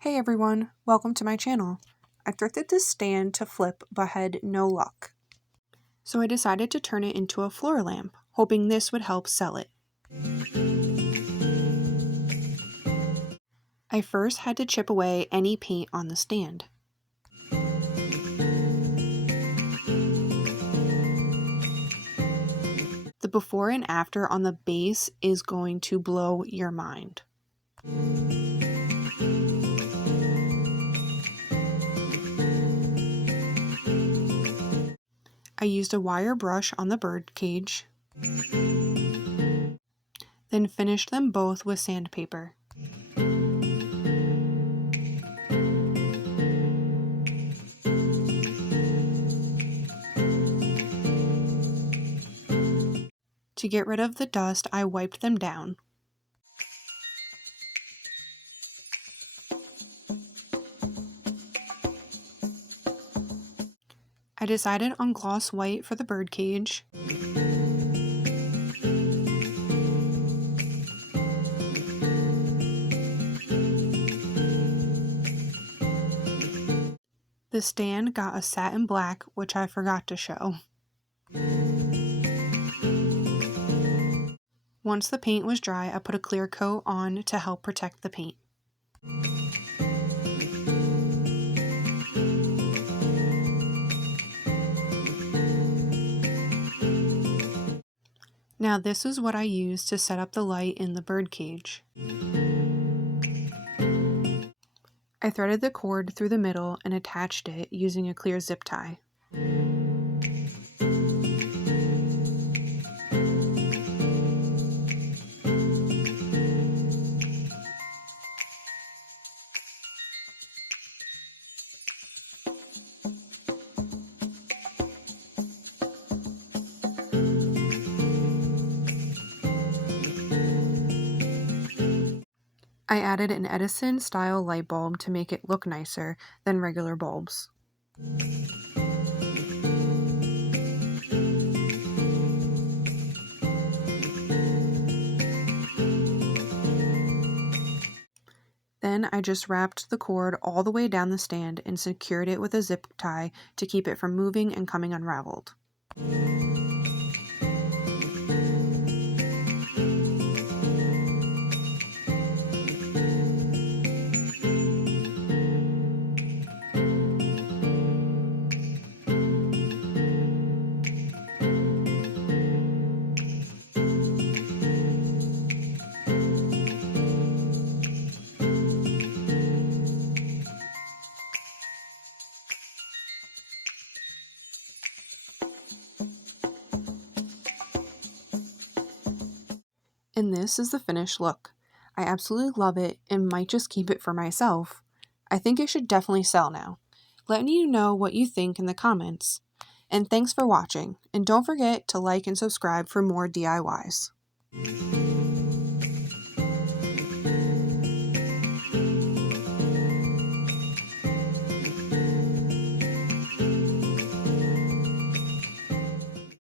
Hey everyone, welcome to my channel. I thrifted this stand to flip but had no luck. So I decided to turn it into a floor lamp, hoping this would help sell it. I first had to chip away any paint on the stand. The before and after on the base is going to blow your mind. I used a wire brush on the birdcage, then finished them both with sandpaper. To get rid of the dust, I wiped them down. I decided on gloss white for the birdcage. The stand got a satin black, which I forgot to show. Once the paint was dry, I put a clear coat on to help protect the paint. Now this is what I used to set up the light in the birdcage. I threaded the cord through the middle and attached it using a clear zip tie. I added an Edison style light bulb to make it look nicer than regular bulbs. Then I just wrapped the cord all the way down the stand and secured it with a zip tie to keep it from moving and coming unraveled. And this is the finished look. I absolutely love it and might just keep it for myself. I think it should definitely sell now. Let me know what you think in the comments. And thanks for watching. And don't forget to like and subscribe for more DIYs.